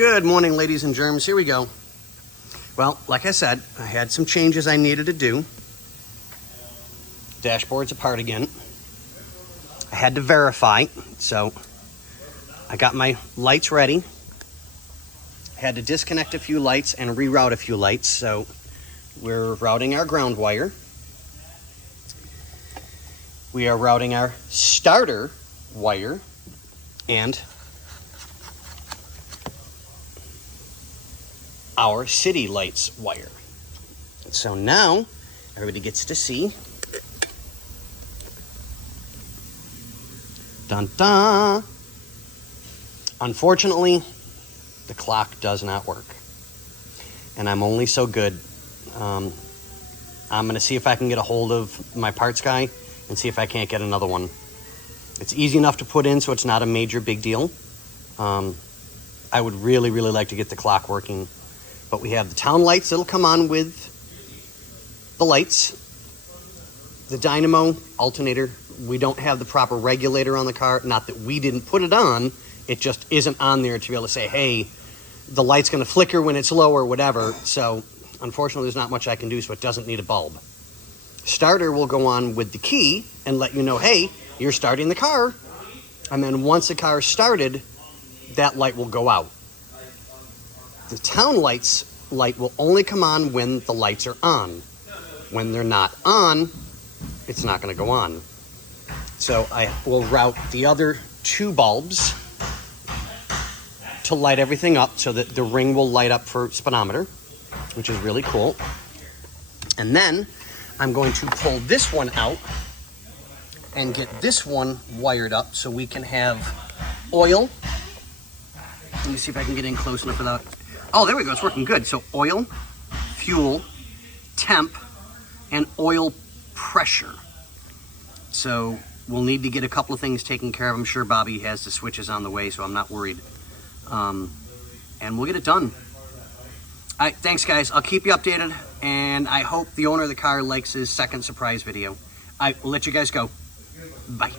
Good morning, ladies and germs. Here we go. Well, like I said, I had some changes I needed to do. Dashboard's apart again. I had to verify, so I got my lights ready. I had to disconnect a few lights and reroute a few lights, so we're routing our ground wire. We are routing our starter wire and our city lights wire. So now everybody gets to see. Dun dun. Unfortunately, the clock does not work, and I'm only so good. I'm going to see if I can get a hold of my parts guy and see if I can't get another one. It's easy enough to put in, so it's not a major big deal. I would really like to get the clock working. But we have the town lights that'll come on with the lights. The dynamo, alternator. We don't have the proper regulator on the car. Not that we didn't put it on. It just isn't on there to be able to say, hey, the light's going to flicker when it's low or whatever. So unfortunately, there's not much I can do, so it doesn't need a bulb. Starter will go on with the key and let you know, hey, you're starting the car. And then once the car is started, that light will go out. The town lights light will only come on when the lights are on. When they're not on, it's not going to go on. So I will route the other two bulbs to light everything up so that the ring will light up for speedometer, which is really cool. And then I'm going to pull this one out and get this one wired up so we can have oil. Let me see if I can get in close enough without... Oh, there we go. It's working good. So oil, fuel, temp, and oil pressure. So we'll need to get a couple of things taken care of. I'm sure Bobby has the switches on the way, so I'm not worried. And we'll get it done. All right, thanks, guys. I'll keep you updated, and I hope the owner of the car likes his second surprise video. All right, we'll let you guys go. Bye.